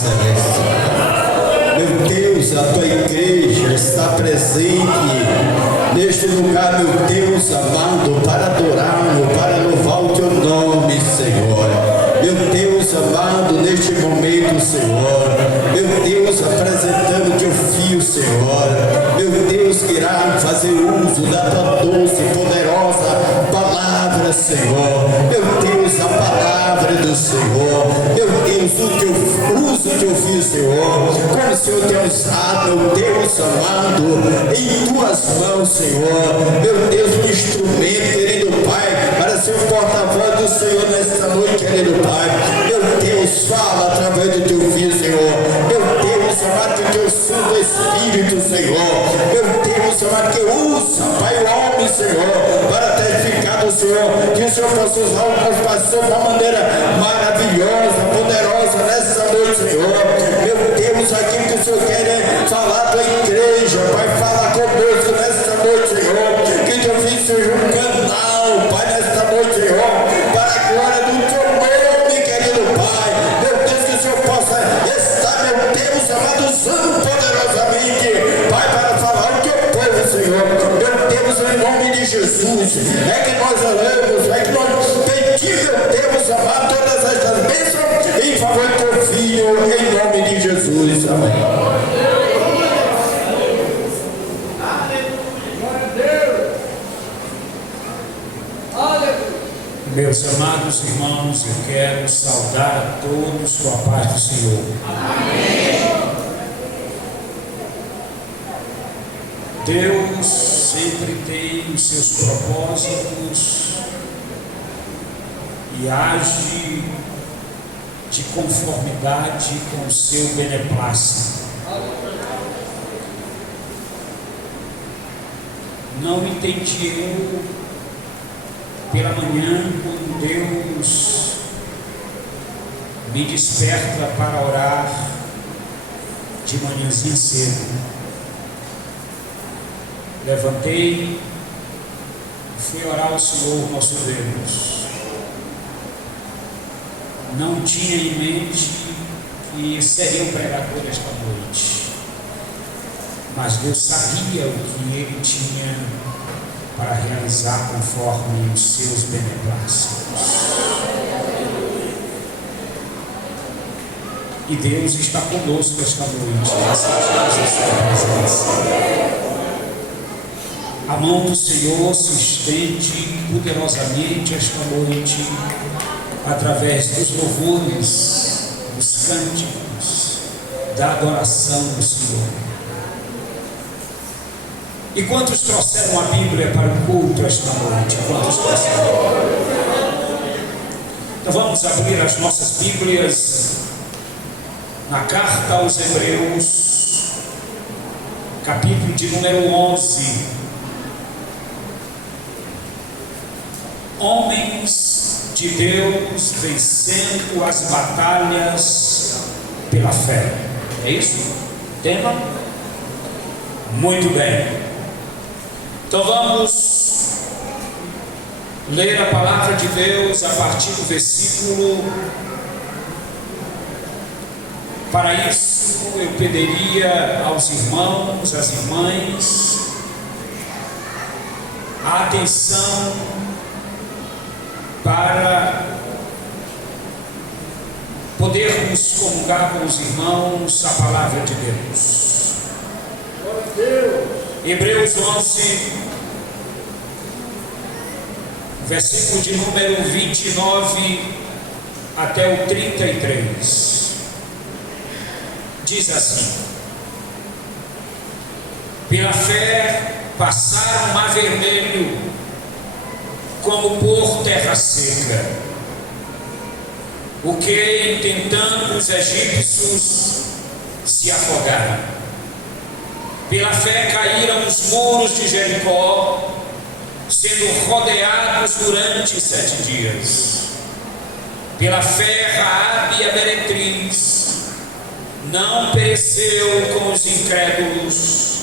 celestial. Meu Deus, a tua igreja está presente neste lugar, meu Deus amado, para adorá-lo, para louvar o teu nome, Senhor. Meu Deus amado, neste momento, Senhor, meu Deus, apresentando teu filho, Senhor, meu Deus, que irá fazer uso da tua doce, poderosa palavra, Senhor. Meu Deus, a palavra do Senhor, meu Deus, usa o teu filho, Senhor, como o Senhor tem usado, meu Deus amado, em tuas mãos, Senhor, meu Deus, um instrumento, querido Pai, para ser o porta-voz do Senhor nesta noite, querido Pai. Meu Deus, fala através do teu filho, Senhor. Meu Deus, amado, que o teu Santo Espírito, Senhor, meu Deus, amado, que usa, Pai, o homem, Senhor, para testificar do Senhor, que o Senhor possa usar o nosso pastor de uma maneira maravilhosa, poderosa nessa noite, Senhor. Meu Deus, aquilo que o Senhor quer é falar da igreja, Pai, fala conosco nessa noite, Senhor. Que teu filho seja um canal, Pai, nesta noite, Senhor, para a glória do teu nome, querido Pai. Meu Deus, que o Senhor possa estar, meu Deus, amado, usando poderosamente, Pai, para falar o teu povo, Senhor. Meu Deus, em nome de Jesus, é que nós oramos, é que nós pedimos, meu Deus, amado, todas estas bênçãos em favor do teu filho, em nome de Jesus. Amém. Meus amados irmãos, eu quero saudar a todos com a paz do Senhor. Amém. Deus sempre tem os seus propósitos e age de conformidade com o seu beneplácito. Não entendi eu pela manhã, quando Deus me desperta para orar de manhãzinha cedo. Levantei, fui orar ao Senhor nosso Deus. Não tinha em mente que seria o pregador esta noite, mas Deus sabia o que Ele tinha para realizar conforme os seus beneplácitos. E Deus está conosco esta noite, sentimos essa presença. A mão do Senhor se estende poderosamente esta noite, através dos louvores, dos cânticos, da adoração do Senhor. E quantos trouxeram a Bíblia para o culto esta noite? Quantos trouxeram? Então vamos abrir as nossas Bíblias na carta aos Hebreus, capítulo de número 11. Homens de Deus vencendo as batalhas pela fé. É isso? Tema? Muito bem. Então vamos ler a palavra de Deus a partir do versículo. Para isso eu pediria aos irmãos, às irmãs, a atenção para podermos comungar com os irmãos a palavra de Deus. Glória a Deus. Hebreus 11, versículo de número 29 até o 33, diz assim: pela fé passaram o mar vermelho como por terra seca, o que, tentando os egípcios, se afogaram. Pela fé caíram os muros de Jericó, sendo rodeados durante 7 dias. Pela fé Raabe, a meretriz, não pereceu com os incrédulos,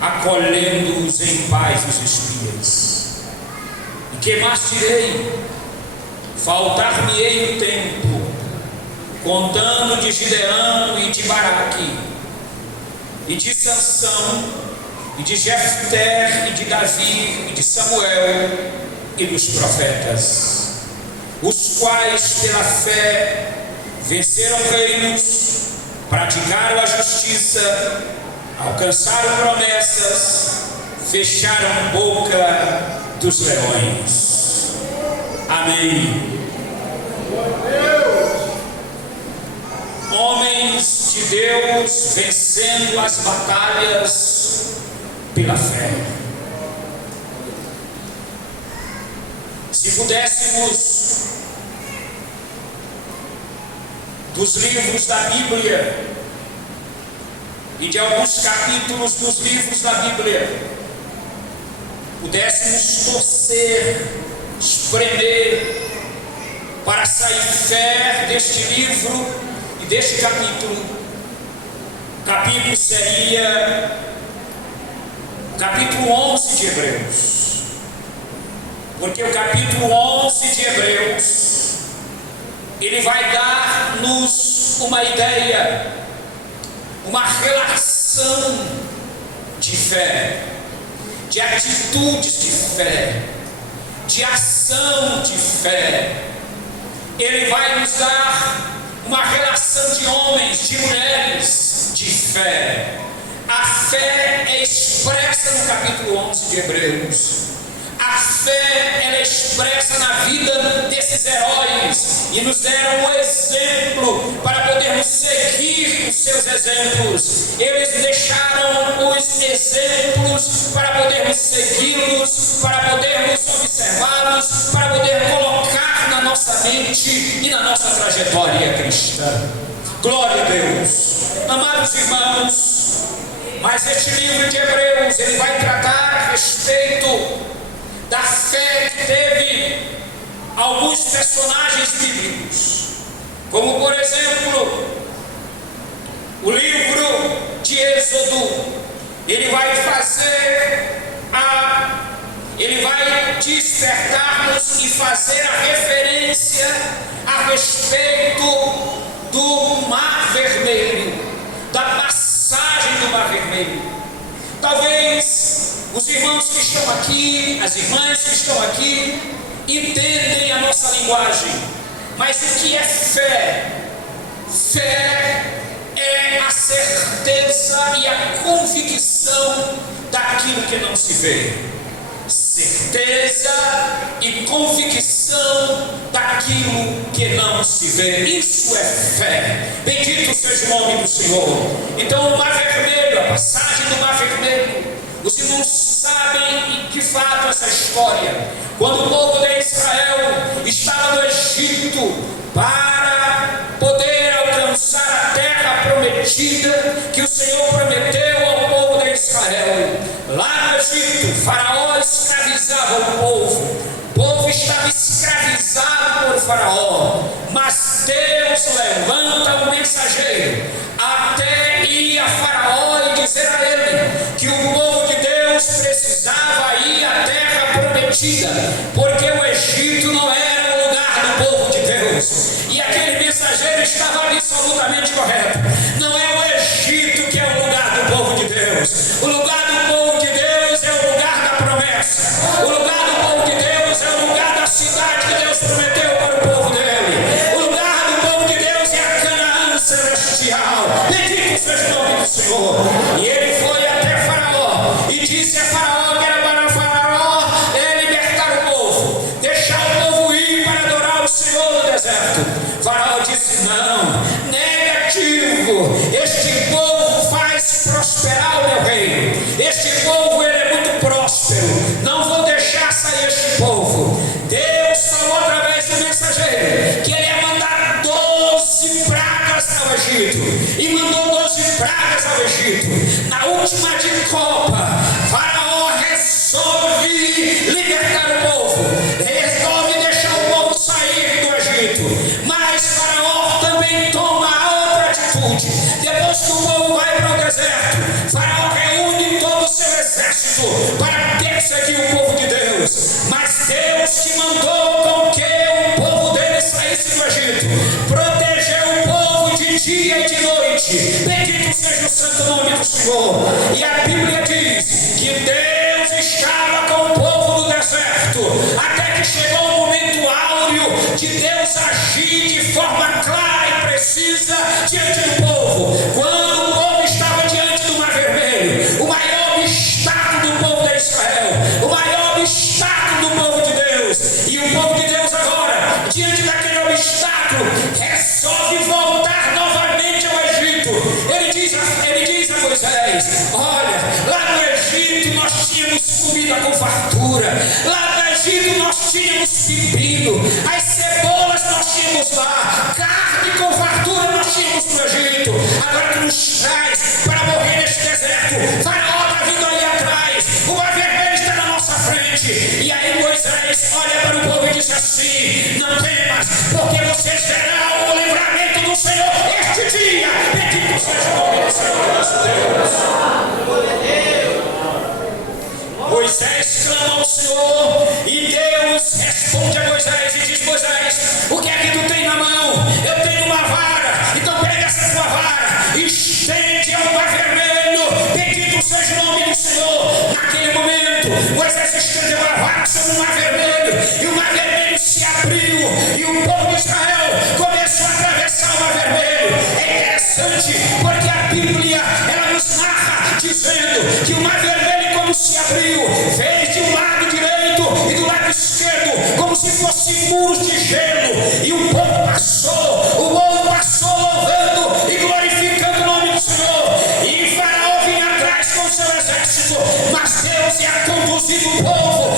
acolhendo-os em paz os espias. E que mais direi? Faltar-me-ei o tempo contando de Gideão e de Baraque, e de Sansão, e de Jefté, e de Davi, e de Samuel, e dos profetas, os quais pela fé venceram reinos, praticaram a justiça, alcançaram promessas, fecharam boca dos leões. Amém. Homens de Deus vencendo as batalhas pela fé. Se pudéssemos, dos livros da Bíblia e de alguns capítulos dos livros da Bíblia, pudéssemos torcer, espremer, para sair fé deste livro e deste capítulo, capítulo seria o capítulo 11 de Hebreus, porque o capítulo 11 de Hebreus, ele vai dar-nos uma ideia, uma relação de fé, de atitudes de fé, de ação de fé. Ele vai nos dar uma relação de homens, de mulheres de fé. A fé é expressa no capítulo 11 de Hebreus. A fé, ela é expressa na vida desses heróis, e nos deram um exemplo para podermos seguir os seus exemplos. Eles deixaram os exemplos para podermos segui-los, para podermos observá-los, para poder colocar na nossa mente e na nossa trajetória cristã. Glória a Deus. Amados irmãos, mas este livro de Hebreus, ele vai tratar a respeito da fé que teve alguns personagens bíblicos, como por exemplo o livro de Êxodo. Ele vai despertar-nos e fazer a referência a respeito do Mar Vermelho, da passagem do Mar Vermelho. Talvez os irmãos que estão aqui, as irmãs que estão aqui, entendem a nossa linguagem, mas o que é fé? Fé é a certeza e a convicção daquilo que não se vê. Certeza e convicção daquilo que não se vê. Isso é fé. Bendito seja o nome do Senhor. Então o Mar Vermelho, a passagem do Mar Vermelho, os irmãos sabem de fato essa história. Quando o povo de Israel estava no Egito para poder alcançar a terra prometida que o Senhor prometeu ao povo de Israel, lá no Egito, Faraó escravizava o povo estava escravizado por Faraó, mas Deus levanta um mensageiro até ir a Faraó e dizer a ele que o povo de Deus precisava ir à terra prometida, porque o Egito não era o lugar do povo de Deus. E aquele mensageiro estava absolutamente correto. Não é o Egito que é o lugar do povo de Deus. O lugar do povo de Deus é o lugar da promessa. O lugar do povo de Deus é o lugar da cidade que Deus prometeu para o povo dele. O lugar do povo de Deus é a Canaã celestial. Bendito seja o nome do Senhor. E ele foi até Faraó e disse a Faraó que era para Faraó libertar o povo, deixar o povo ir para adorar o Senhor no deserto. Faraó disse: não, negativo, este povo faz prosperar o meu reino, este povo ele é muito próspero, não vou deixar sair este povo. Deus falou através do mensageiro que ele ia mandar 12 pragas ao Egito, e mandou 12 pragas ao Egito. Na última de Copa, Faraó resolve libertar o povo, resolve deixar o povo sair do Egito, mas Faraó também toma outra atitude. Depois que o povo vai para o deserto, Faraó reúne todo o seu exército para perseguir o povo de Deus, mas Deus que mandou com que o povo dele saísse do Egito, protegeu o povo noite. Bendito seja o santo nome do Senhor. E a Bíblia diz que Deus estava com o povo no deserto, até que chegou o momento áureo de Deus agir de forma clara e precisa diante do povo. Quando o povo estava diante do Mar Vermelho, o maior obstáculo do povo de Israel, o maior obstáculo do povo de Deus, e o povo de Deus agora, diante daquele obstáculo, resolve voltar novamente ao Egito. Ele diz a Moisés: olha, lá no Egito nós tínhamos comida com fartura, lá no Egito nós tínhamos pepino, as cebolas nós tínhamos lá, carne com fartura nós tínhamos no Egito. Agora tu nos traz para morrer neste deserto. Faraó está vindo ali atrás, o Mar Vermelho está na nossa frente. E aí Moisés olha para o povo e diz assim: não temas, porque vocês terão o livramento do Senhor este dia. Bendito seja o nome do Senhor nosso Deus. Moisés clama ao Senhor e Deus responde a Moisés e diz: Moisés, o que é que tu tem na mão? Eu tenho uma vara. Então pega essa tua vara e estende ao Mar Vermelho. Bendito seja o nome do Senhor. Naquele momento Moisés estendeu a vara sobre o Mar Vermelho, e o Mar Vermelho se abriu, e o povo de Israel começou a atravessar o Mar Vermelho. É interessante porque a Bíblia ela nos narra dizendo que o Mar Vermelho, quando se abriu, fez de um lado direito e do lado esquerdo como se fossem muros de gelo, e o povo passou louvando e glorificando o nome do Senhor. E Faraó vinha atrás com o seu exército, mas Deus ia conduzindo o povo,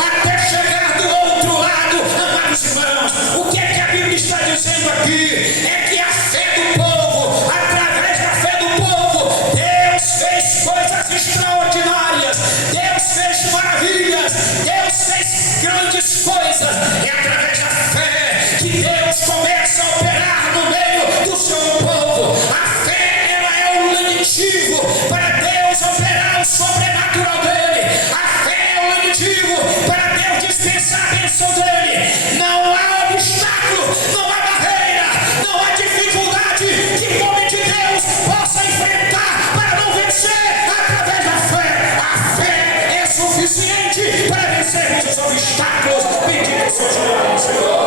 até chegar do outro lado. Amados irmãos, o que é que a Bíblia está dizendo aqui? É que a fé do povo, através da fé do povo, Deus fez coisas extraordinárias, Deus fez maravilhas, Deus fez grandes coisas. É através da fé que Deus começa a operar no meio do seu povo. A fé, ela é um lenitivo para Deus operar o sobrenatural dele. A fé é um lenitivo para Deus dispensar a bênção dele. Não há obstáculo, não há barreira, não há dificuldade que o homem de Deus possa enfrentar para não vencer através da fé. A fé é suficiente para vencermos os obstáculos. Bendito seja o nome do Senhor.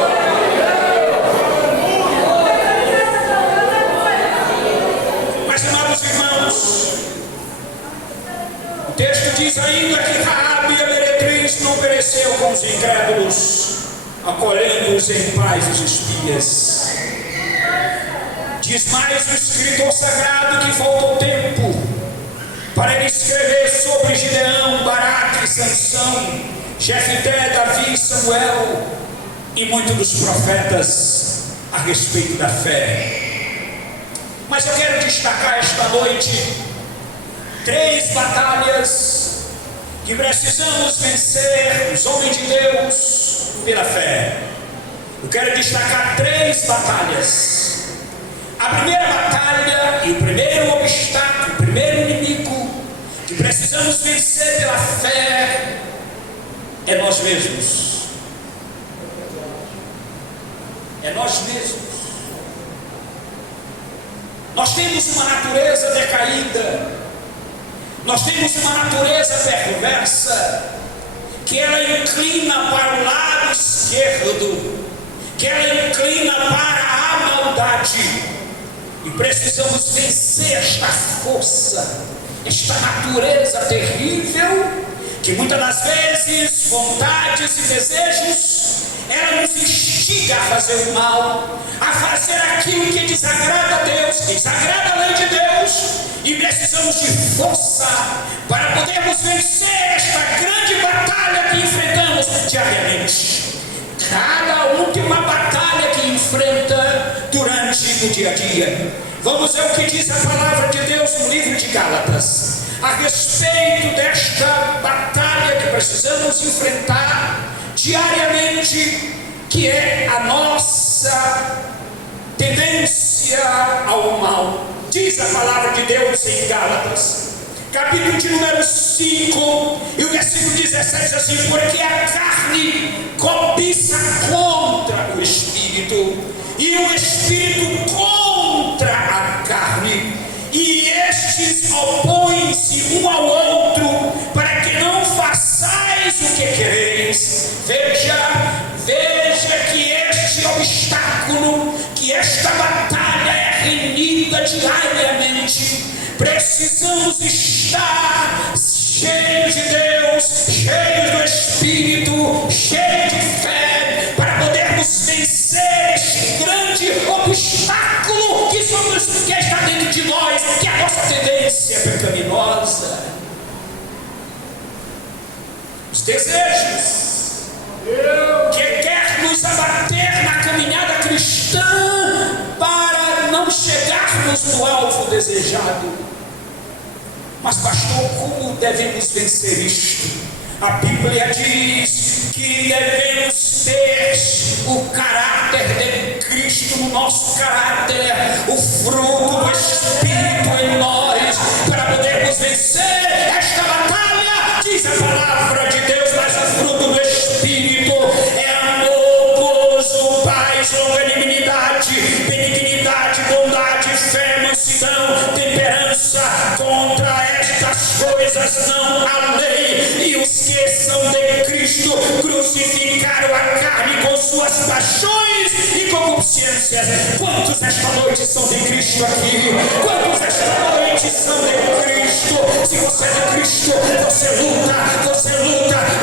Mas, amados irmãos, o texto diz ainda que Raabe, a meretriz, não pereceu com os incrédulos, acolhendo-os em paz os espias. Diz mais o escritor sagrado que faltou tempo para ele escrever sobre Gideão, Baraque, Sansão, Jefté, Davi, Samuel e muitos dos profetas a respeito da fé. Mas eu quero destacar esta noite 3 batalhas que precisamos vencer, os homens de Deus, pela fé. Eu quero destacar 3 batalhas. A primeira batalha e o primeiro obstáculo, o primeiro inimigo que precisamos vencer pela fé é nós mesmos. É nós mesmos. Nós temos uma natureza decaída, nós temos uma natureza perversa, que ela inclina para o lado esquerdo, que ela inclina para a maldade, e precisamos vencer esta força, esta natureza terrível, que muitas das vezes, vontades e desejos, ela nos instiga a fazer o mal, a fazer aquilo que desagrada a Deus, desagrada a lei de Deus, e precisamos de força para podermos vencer esta grande batalha que enfrentamos diariamente. Cada um tem uma batalha que enfrenta durante o dia a dia. Vamos ver o que diz a palavra de Deus no livro de Gálatas a respeito desta batalha que precisamos enfrentar diariamente, que é a nossa tendência ao mal. Diz a palavra de Deus em Gálatas, capítulo de número 5, e o versículo 17 assim: porque a carne cobiça contra o Espírito, e o Espírito carne, e estes opõem-se um ao outro, para que não façais o que quereis. Veja que este obstáculo, que esta batalha é renhida diariamente. Precisamos estar cheios de Deus, cheios do Espírito, cheios de fé, para podermos vencer este grande obstáculo que está dentro de nós, que é a nossa tendência pecaminosa, os desejos que quer nos abater na caminhada cristã para não chegarmos no alvo desejado. Mas pastor, como devemos vencer isto? A Bíblia diz que devemos ter o caráter de Cristo no nosso caráter, o fruto do Espírito em nós, para podermos vencer esta batalha. Diz a palavra de Deus, mas o fruto do Espírito é amor, gozo, paz, longanimidade, benignidade, bondade, fé, mansidão, temperança. Contra estas coisas não há lei. E os que são de Cristo crucificaram a carne com suas paixões e concupiscências. Quantos esta noite são de Cristo aqui? Quantos esta noite são de Cristo? Se você é de Cristo, você luta,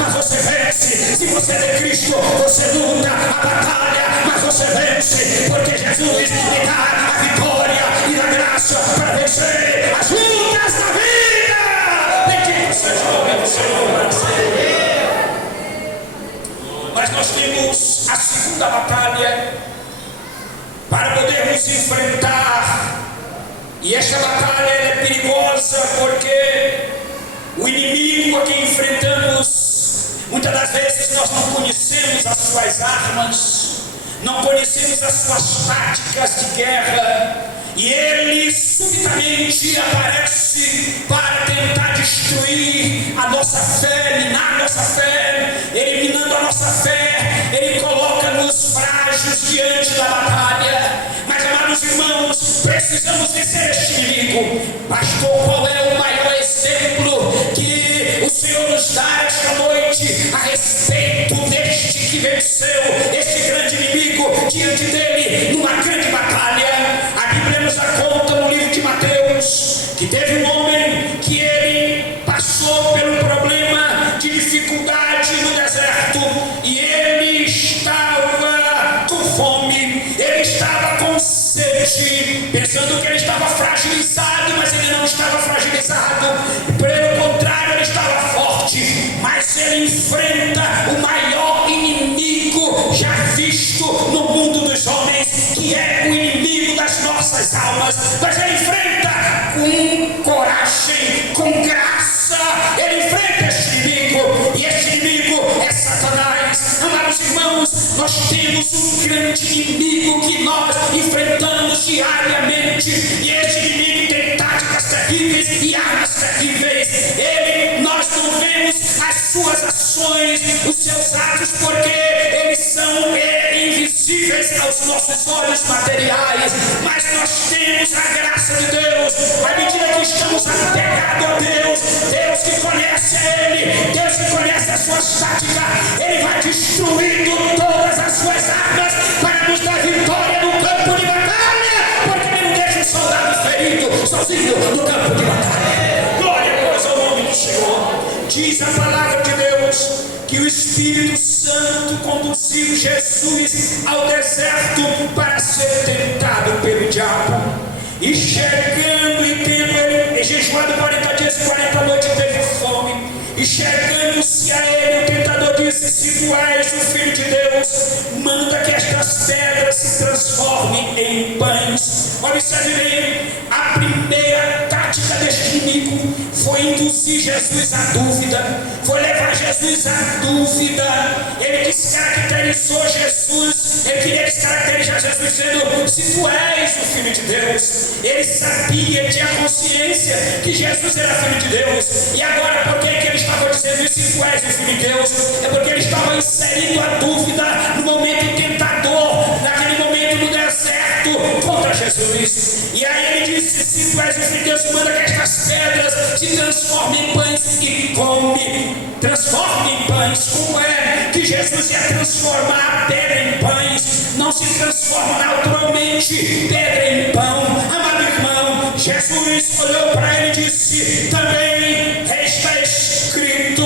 mas você vence. Se você é de Cristo, você luta a batalha, mas você vence. Porque Jesus lhe dá a vitória e a graça para vencer as lutas da vida. Bendito seja o nome do Senhor. Mas nós temos a segunda batalha para podermos enfrentar. E esta batalha é perigosa porque o inimigo a quem enfrentamos, muitas das vezes nós não conhecemos as suas armas, não conhecemos as suas táticas de guerra, e ele subitamente aparece para tentar destruir a nossa fé, minar a nossa fé. Ele minando a nossa fé, ele coloca-nos frágeis diante da batalha. Mas, amados irmãos, precisamos vencer este inimigo. Pastor, qual é o maior exemplo que o Senhor nos dá esta noite a respeito deste que venceu este grande inimigo diante dele numa grande batalha? A Bíblia nos conta no livro de Mateus que teve um homem que ele passou pelo problema de dificuldade no deserto, e ele estava com fome, ele estava com sede, pensando que ele estava fragilizado, mas ele não estava fragilizado, pelo contrário, ele estava forte. Mas ele enfrenta o maior inimigo já visto no mundo dos homens, que é o inimigo das nossas almas. Mas ele enfrenta com coragem, com graça, ele enfrenta este inimigo, e este inimigo é Satanás. Amados irmãos, nós temos um grande inimigo que nós enfrentamos diariamente, e este inimigo tem táticas terríveis e armas terríveis. Nós não vemos as suas ações, os seus atos, porque eles são invisíveis aos nossos olhos materiais, mas nós temos a graça de Deus. À medida que estamos apegados a Deus, Deus que conhece a Ele, Deus que conhece as suas táticas, Ele vai destruindo todas as suas armas para nos dar vitória no campo de batalha, porque Ele não deixa o soldado ferido sozinho no campo de batalha. Glória, pois, ao nome do Senhor. Diz a palavra de Deus que o Espírito Santo conduziu Jesus ao deserto para ser tentado pelo diabo. E chegando e tendo ele jejuado 40 dias e 40 noites, teve fome. E chegando-se a ele, o tentador disse: se tu és o Filho de Deus, manda que estas pedras se transformem em pães. Observe bem, a primeira tática deste inimigo foi induzir Jesus à dúvida, foi levar Jesus à dúvida. Ele descaracterizou Jesus, ele queria descaracterizar Jesus dizendo: se tu és o Filho de Deus. Ele sabia, tinha consciência que Jesus era Filho de Deus. E agora, por que ele estava dizendo isso? Se tu és o Filho de Deus, é porque ele estava inserindo a dúvida no momento tentador, naquele momento do deserto, contra Jesus. E aí ele disse: se tu és o filho de Deus, manda que estas pedras se transformem em pães e come. Transforme em pães. Como é que Jesus ia transformar a pedra em pães? Não se transforma naturalmente pedra em pão. Amado irmão, Jesus olhou para ele e disse: também está escrito,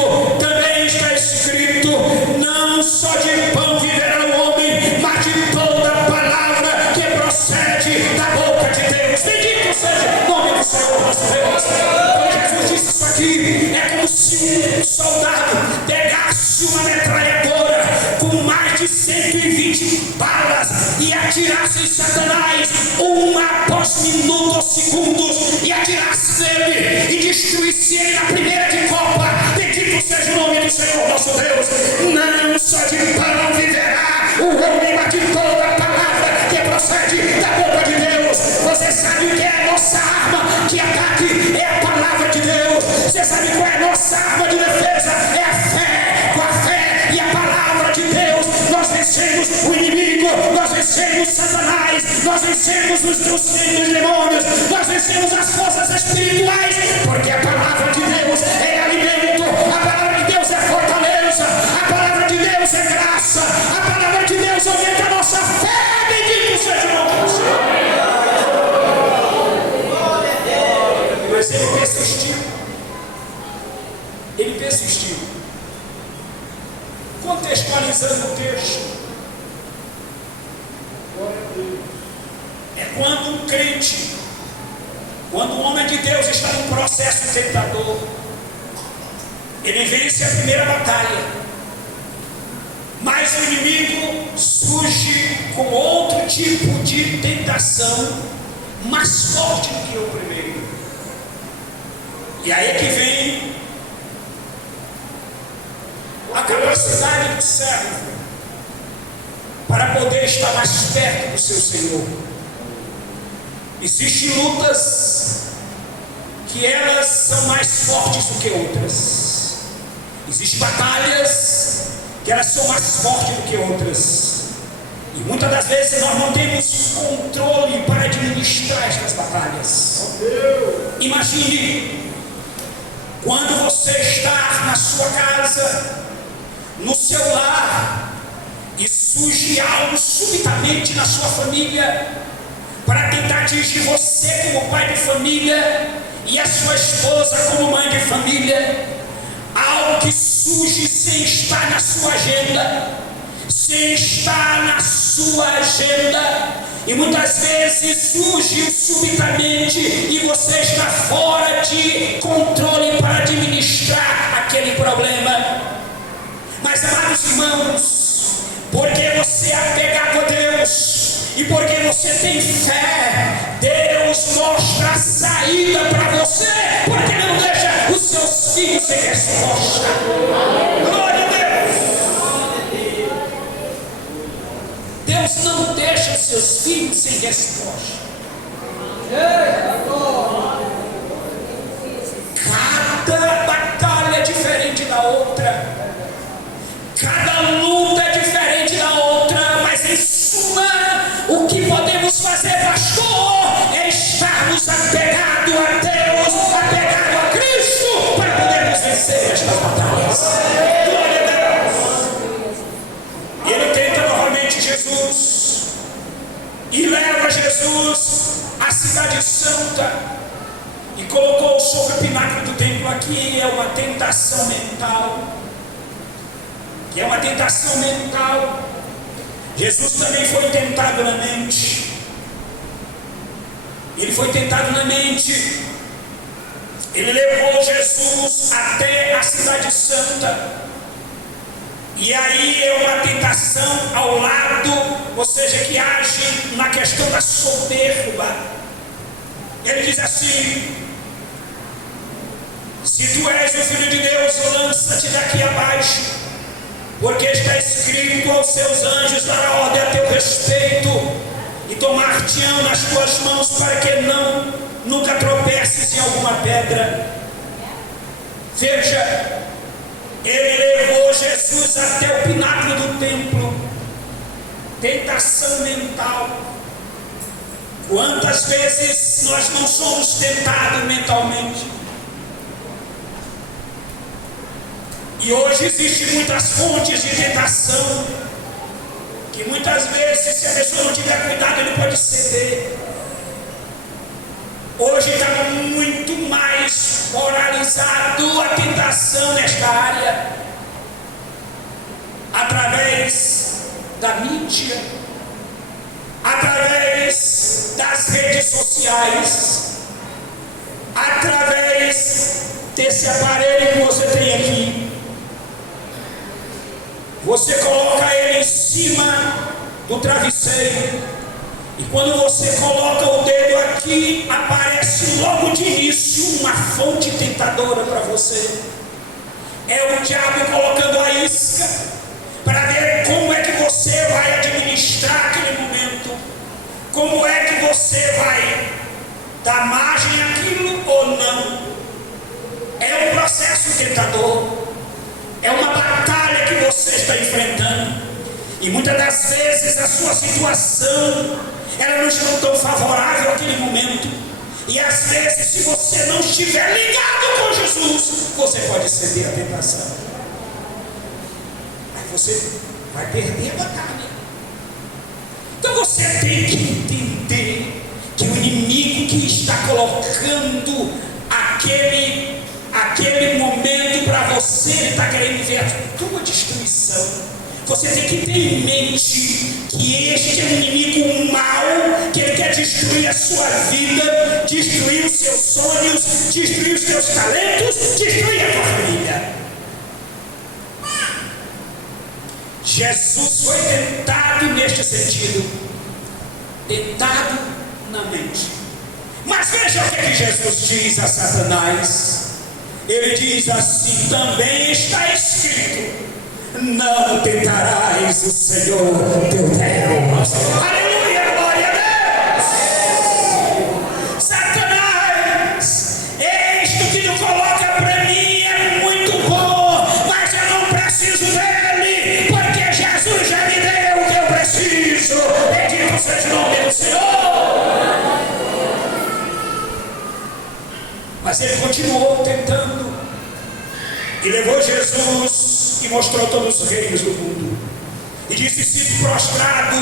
não só de pão viverá o homem, mas de toda palavra que procede da boca de Deus. Bendito seja o nome do Senhor nosso Deus. Quando Jesus disse isso aqui, é como se um soldado pegasse uma metralhadora com mais de 120 balas e atirasse em Satanás uma após minutos ou segundos, e atirasse nele e destruísse ele na primeira de copa. Bendito seja o nome do Senhor nosso Deus. Não só de pão viverá o homem, mas de toda a palavra que procede da boca de Deus. Você sabe o que é a nossa arma de ataque? É a palavra de Deus. Você sabe qual é a nossa arma de defesa? É a fé. Com a fé e a palavra de Deus nós vencemos o inimigo, nós vencemos Satanás, nós vencemos os demônios, nós vencemos as forças espirituais, porque a palavra de Deus é alimento, a palavra de Deus é fortaleza, a palavra de Deus é graça, a palavra de Deus aumenta a nossa fé. Bendito seja o nome do Senhor. Mas ele persistiu. Contextualizando o texto, é quando um crente, quando um homem de Deus está num processo tentador, ele vence a primeira batalha, mas o inimigo surge com outro tipo de tentação mais forte do que o primeiro. E aí é que vem a capacidade do servo para poder estar mais perto do seu Senhor. Existem lutas que elas são mais fortes do que outras. Existem batalhas que elas são mais fortes do que outras. E muitas das vezes nós não temos controle para administrar estas batalhas. Imagine quando você está na sua casa, no seu lar, e surge algo subitamente na sua família para tentar atingir você como pai de família e a sua esposa como mãe de família. Algo que surge sem estar na sua agenda, e muitas vezes surge subitamente e você está fora de controle para administrar aquele problema. Mas, amados irmãos, porque você é apegado a Deus e porque você tem fé, Deus mostra a saída para você, porque não deixa os seus filhos sem resposta. Glória a Deus! Deus não deixa os seus filhos sem resposta. Cada batalha é diferente da outra. Cada luta é diferente da outra, mas em suma, o que podemos fazer, pastor, é estarmos apegados a Deus, apegados a Cristo, para podermos vencer estas batalhas. Glória a Deus! E ele tenta novamente Jesus, e leva Jesus à cidade santa, e colocou sobre o pináculo do templo. Aqui é uma tentação mental. Jesus também foi tentado na mente. Ele foi tentado na mente. Ele levou Jesus até a cidade santa. E aí é uma tentação ao lado, ou seja, que age na questão da soberba. Ele diz assim: se tu és o Filho de Deus, lança-te daqui abaixo, porque está escrito: aos seus anjos dará ordem a teu respeito, e tomar-te-ão nas tuas mãos, para que nunca tropeces em alguma pedra. Veja, ele levou Jesus até o pináculo do templo. Tentação mental. Quantas vezes nós não somos tentados mentalmente? E hoje existem muitas fontes de tentação, que muitas vezes, se a pessoa não tiver cuidado, ele pode ceder. Hoje está muito mais moralizado a tentação nesta área, através da mídia, através das redes sociais, através desse aparelho que você tem aqui. Você coloca ele em cima do travesseiro, e quando você coloca o dedo aqui, aparece logo de início uma fonte tentadora para você. É o diabo colocando a isca para ver como é que você vai administrar aquele momento, como é que você vai dar margem àquilo ou não. É um processo tentador, é uma batalha que você está enfrentando, e muitas das vezes a sua situação ela não está tão favorável naquele momento, e às vezes, se você não estiver ligado com Jesus, você pode ceder à tentação. Aí você vai perder a batalha. Então você tem que entender que o inimigo que está colocando aquele momento para você, ele está querendo ver a tua destruição. Você tem que ter em mente que este é um inimigo mau, que ele quer destruir a sua vida, destruir os seus sonhos, destruir os seus talentos, destruir a tua família. Jesus foi tentado neste sentido, tentado na mente. Mas veja o que Jesus diz a Satanás. Ele diz assim: também está escrito, não tentarás o Senhor teu Deus. Aleluia, glória a Deus. Satanás, isto que tu coloca para mim é muito bom, mas eu não preciso dele, porque Jesus já me deu o que eu preciso. Bendito seja o nome do Senhor. Mas ele continuou tentando, e levou Jesus e mostrou todos os reinos do mundo, e disse: se prostrado,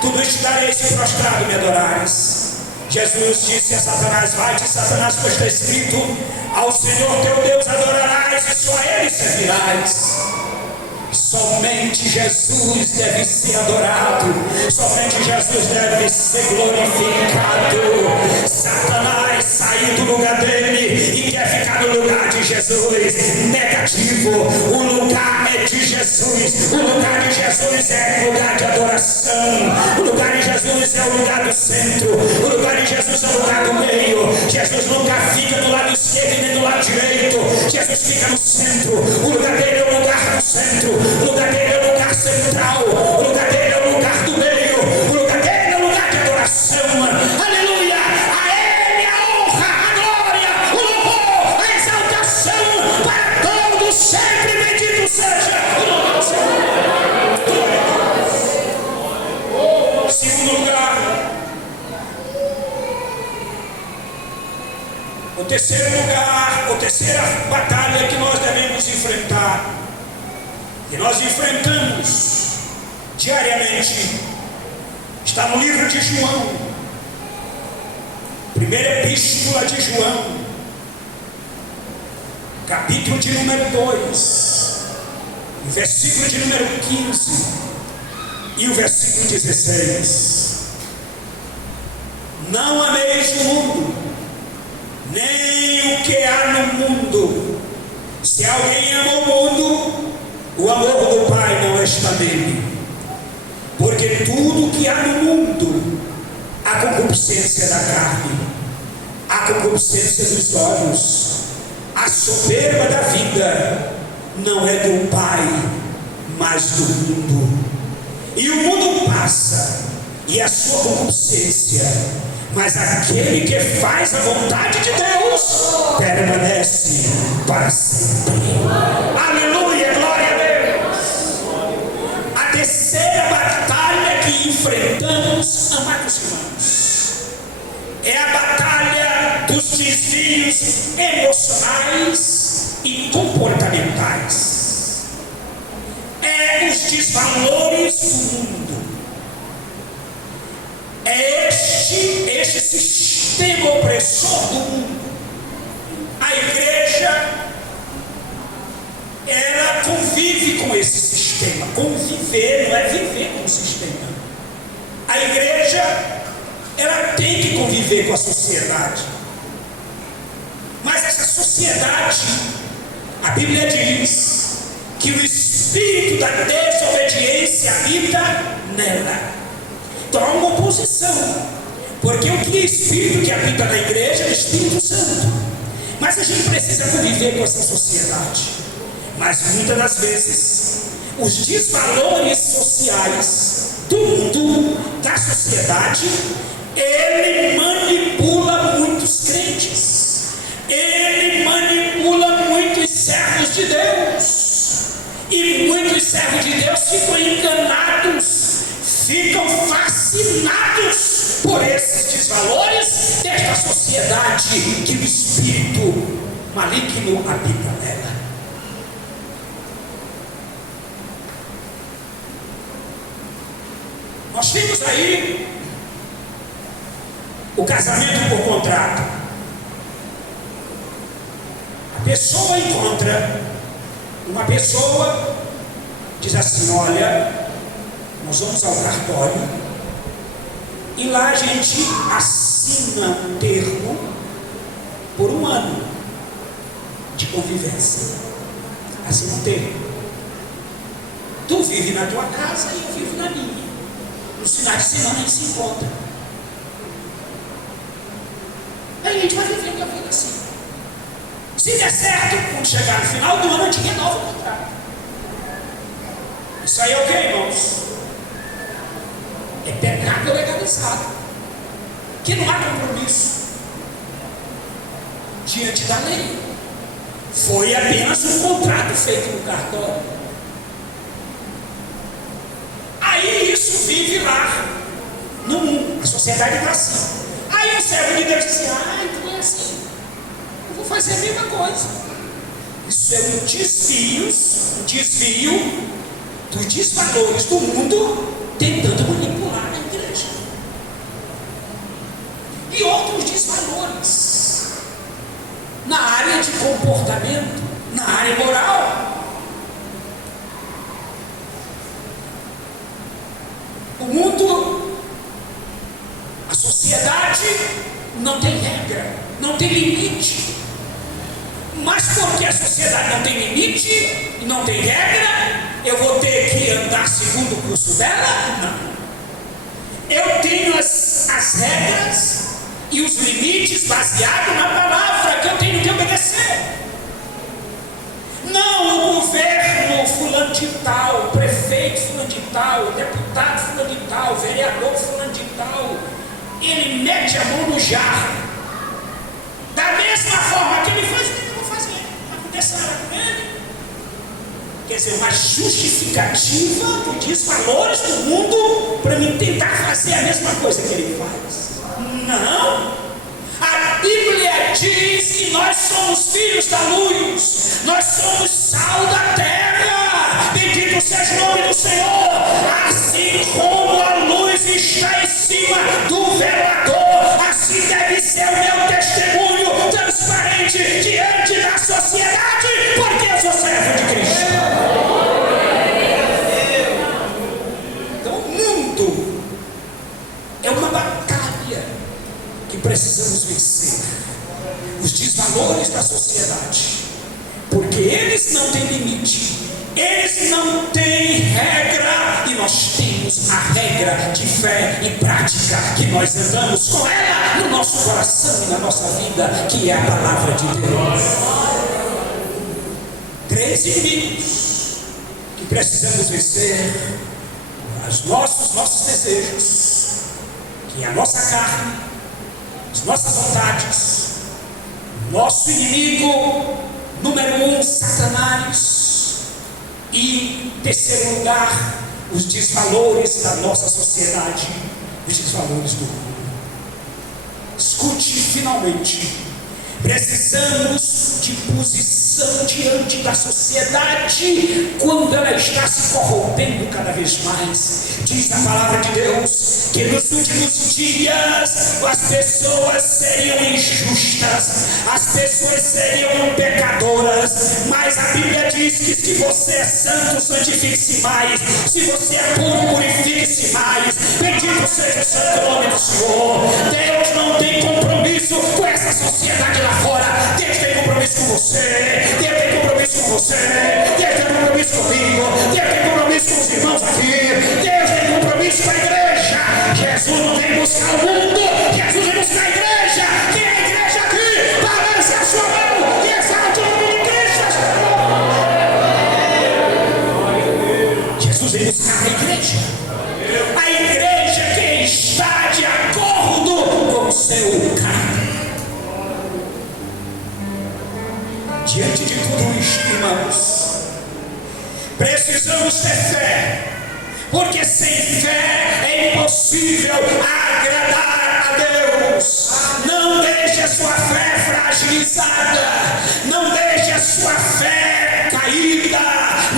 tudo te darei, se prostrado me adorares. Jesus disse a Satanás: vai-te, Satanás, pois está escrito, ao Senhor teu Deus adorarás e só a ele servirás. Somente Jesus deve ser adorado, somente Jesus deve ser glorificado. Satanás saiu do lugar dele e quer ficar no lugar de Jesus. Negativo, o lugar é de Jesus, o lugar de Jesus é o lugar de adoração, o lugar de Jesus é o lugar do centro, o lugar de Jesus é o lugar do meio. Jesus nunca fica do lado esquerdo nem do lado direito, Jesus fica no centro. O lugar dele é o lugar do centro, o lugar dele é o lugar central, o lugar dele é o lugar do meio, o lugar dele é o lugar de adoração. Aleluia! A ele a honra, a glória, o louvor, a exaltação para todos sempre. Bendito seja o nome do Senhor. Segundo lugar, o terceiro lugar, a terceira batalha que nós devemos enfrentar, que nós enfrentamos diariamente, está no livro de João, primeira epístola de João, capítulo de número 2, versículo de número 15 e o versículo 16. Não ameis o mundo, nem o que há no mundo. Se alguém ama o mundo, o amor do Pai não está nele. Porque tudo que há no mundo, a concupiscência da carne, a concupiscência dos olhos, a soberba da vida, não é do Pai, mas do mundo. E o mundo passa, e a sua concupiscência, mas aquele que faz a vontade de Deus permanece para sempre. Aleluia, glória a Deus. A terceira batalha que enfrentamos, amados irmãos, é a batalha dos desvios emocionais e comportamentais. É os desvalores do mundo. É este sistema opressor do mundo. A igreja, ela convive com esse sistema. Conviver não é viver com o sistema. A igreja, ela tem que conviver com a sociedade. Mas essa sociedade, a Bíblia diz que o espírito da desobediência habita nela. Então há uma oposição. Porque o que é espírito que habita na igreja é o Espírito Santo. Mas a gente precisa conviver com essa sociedade. Mas muitas das vezes, os desvalores sociais do mundo, da sociedade, ele manipula muitos crentes. Ele manipula muitos servos de Deus. E muitos servos de Deus ficam enganados, ficam fascinados por esses desvalores desta sociedade que o espírito maligno habita nela. Nós temos aí o casamento por contrato. A pessoa encontra uma pessoa, diz assim: olha, nós vamos ao cartório e lá a gente assina um termo por 1 ano de convivência. Assina um termo. Tu vive na tua casa e eu vivo na minha. Nos finais de semana a gente se encontra. Aí a gente vai vivendo a vida assim. Se der certo, quando chegar no final do ano, a gente renova o contrato. Isso aí é o que, irmãos? É pecado legalizado. Que não há compromisso diante da lei. Foi apenas um contrato feito no cartório. Aí isso vive lá no mundo. A sociedade está assim. Aí o servo de Deus diz assim: então é assim. Eu vou fazer a mesma coisa. Isso é um desvio dos desvalores do mundo, tentando manipular a igreja. E outros desvalores na área de comportamento, na área moral. O mundo, a sociedade não tem regra, não tem limite. Mas porque a sociedade não tem limite e não tem regra, eu vou ter que andar segundo o curso dela? Não. Eu tenho as regras e os limites baseados na palavra que eu tenho que obedecer. Não o governo fulano de tal, o prefeito fulano de tal, o deputado fulano de tal, o vereador fulano de tal, ele mete a mão no jarro. Da mesma forma que ele faz, eu vou fazer. Vai acontecer nada com ele. Quer dizer, uma justificativa dos desvalores do mundo para mim tentar fazer a mesma coisa que ele faz. Não. A Bíblia diz que nós somos filhos da luz, nós somos sal da terra. Bendito seja o nome do Senhor. Assim como a luz está em cima do velador, assim deve ser o meu testemunho transparente diante da sociedade, porque eu sou servo de Cristo. Então o mundo é uma batalha que precisamos vencer. Os desvalores da sociedade, porque eles não têm limite, eles não têm regra, e nós temos a regra de fé e prática, que nós andamos com ela no nosso coração e na nossa vida, que é a palavra de Deus. 3 inimigos que precisamos vencer: os nossos desejos, que é a nossa carne, as nossas vontades, nosso inimigo número 1, Satanás, e em terceiro lugar, os desvalores da nossa sociedade, os desvalores do mundo. Escute finalmente. Precisamos de posição diante da sociedade quando ela está se corrompendo cada vez mais. Diz a palavra de Deus que nos últimos dias as pessoas seriam injustas, as pessoas seriam pecadoras, mas a Bíblia diz que se você é santo, santifique-se mais, se você é puro, purifique-se mais. Bendito seja o santo nome do Senhor. Deus não tem compromisso com essa sociedade lá fora. Deus tem compromisso com você, Deus tem compromisso com você, Deus tem compromisso comigo, Deus tem compromisso com os irmãos aqui, Deus tem compromisso com a igreja. Jesus não vem buscar o mundo, Jesus vem buscar a igreja. Quem é a igreja aqui? Balance a sua mão e exalte o nome de Cristo. Jesus vem buscar a igreja que está de acordo com o seu caráter. Diante de tudo isto, irmãos, precisamos ter fé, porque sem fé é impossível agradar a Deus. Não deixe a sua fé fragilizada, não deixe a sua fé caída.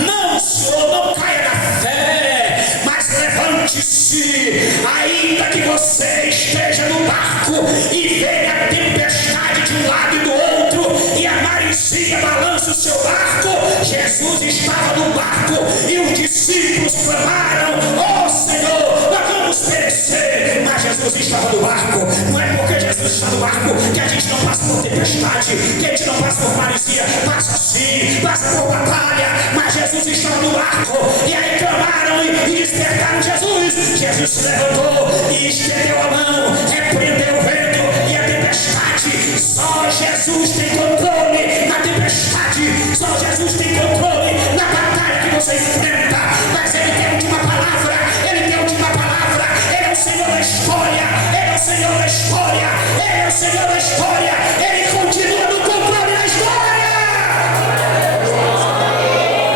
Não, Senhor, não caia na fé, mas levante-se, ainda que você esteja no barco e venha a tempestade de um lado e do outro, e a maresia balança o seu barco. Jesus estava no barco e os discípulos clamaram: ó Senhor, nós vamos perecer. Mas Jesus estava no barco. Não é porque Jesus está no barco que a gente não passa por tempestade, que a gente não passa por maresia. Passa sim, passa por batalha, mas Jesus estava no barco. E aí clamaram e despertaram Jesus. Jesus se levantou e estendeu a mão, repreendeu o vento e a tempestade. Só Jesus tem controle na tempestade, só Jesus tem controle na batalha que você enfrenta. Mas Ele tem a última palavra, Ele tem a última palavra. Ele é o Senhor da história, Ele é o Senhor da história, Ele é o Senhor da história. Ele continua no controle da história.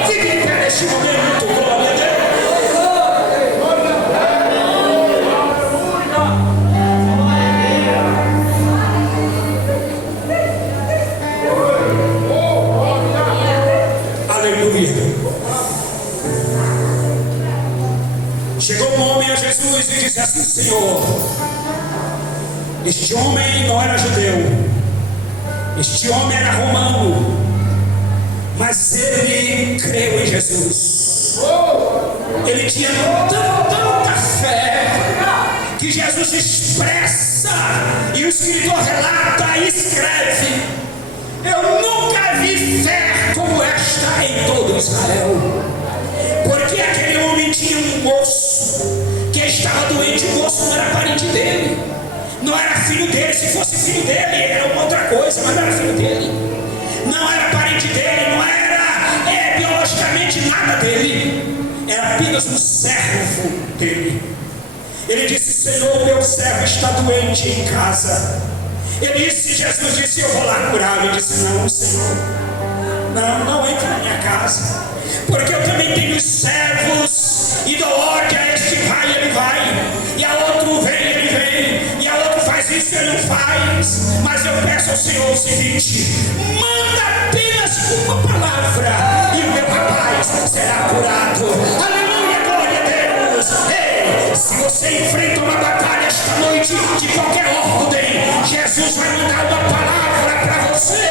Fique em pé neste momento, glória a Deus. Chegou um homem a Jesus e disse assim: Senhor, este homem não era judeu, este homem era romano, mas ele creu em Jesus. Ele tinha tanta fé que Jesus expressa, e o escritor relata e escreve: eu nunca vi fé como esta em todo Israel. Porque aquele homem tinha um moço que estava doente. O moço não era parente dele, não era filho dele. Se fosse filho dele era uma outra coisa, mas não era filho dele, não era parente dele, não era biologicamente nada dele, era apenas um servo dele. Ele disse: Senhor, meu servo está doente em casa. Jesus disse: eu vou lá curar. Ele disse: não, Senhor, não entre na minha casa, porque eu também tenho servos, e dou ordem a este vai, ele vai, e a outro vem, ele vem, e a outro faz isso, ele não faz. Mas eu peço ao Senhor o seguinte: manda apenas uma palavra e o meu rapaz será curado. Aleluia, glória a Deus. Ei, se você enfrenta uma batalha esta noite de qualquer ordem, Jesus vai mandar uma palavra para você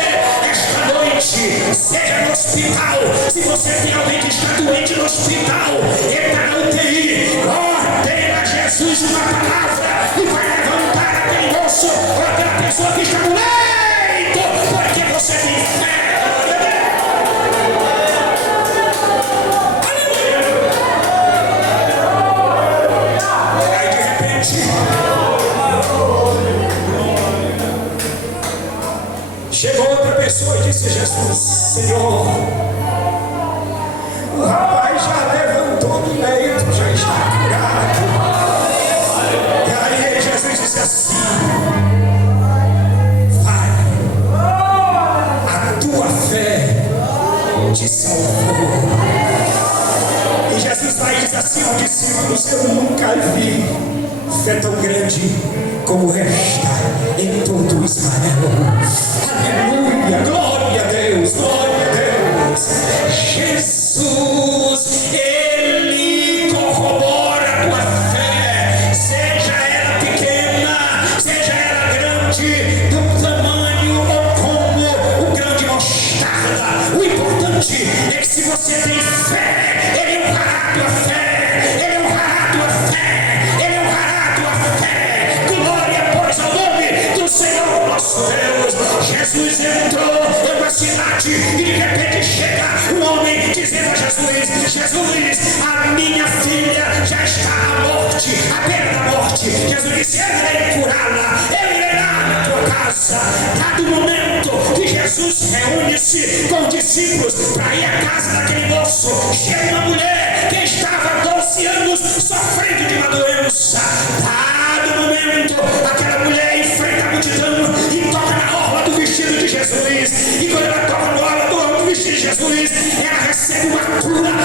esta noite. Seja no hospital, se você tem alguém que está doente no hospital, entra na UTI, ordena a Jesus uma palavra e vai levantar aquele moço ou aquela pessoa que está no leito, porque você tem fé. Aí de repente chegou outra pessoa e disse: Jesus, Senhor, o rapaz já levantou do leito, já está curado. E aí Jesus disse assim: vai, a tua fé te salvou. E Jesus vai e diz assim aos discípulos: eu nunca vi fé tão grande como esta em importante do tamanho ou como o grão de mostarda. O importante é que se você tem fé, Ele honrará a tua fé. Ele honrará a tua fé. Ele honrará a tua fé. Glória, pois, ao nome do Senhor nosso Deus. Jesus entrou em uma cidade e de repente chega um homem dizendo a Jesus: Jesus, a minha filha já está à morte, à beira da morte. Jesus disse: eu irei curá-la, eu irei lá na tua casa. Dado o momento que Jesus reúne-se com os discípulos para ir à casa daquele moço, chega uma mulher que estava há 12 anos sofrendo de uma doença. Dado o momento, aquela mulher enfrenta a multidão e toca na orla do vestido de Jesus. E quando ela toca na orla do vestido de Jesus, ela recebe uma cura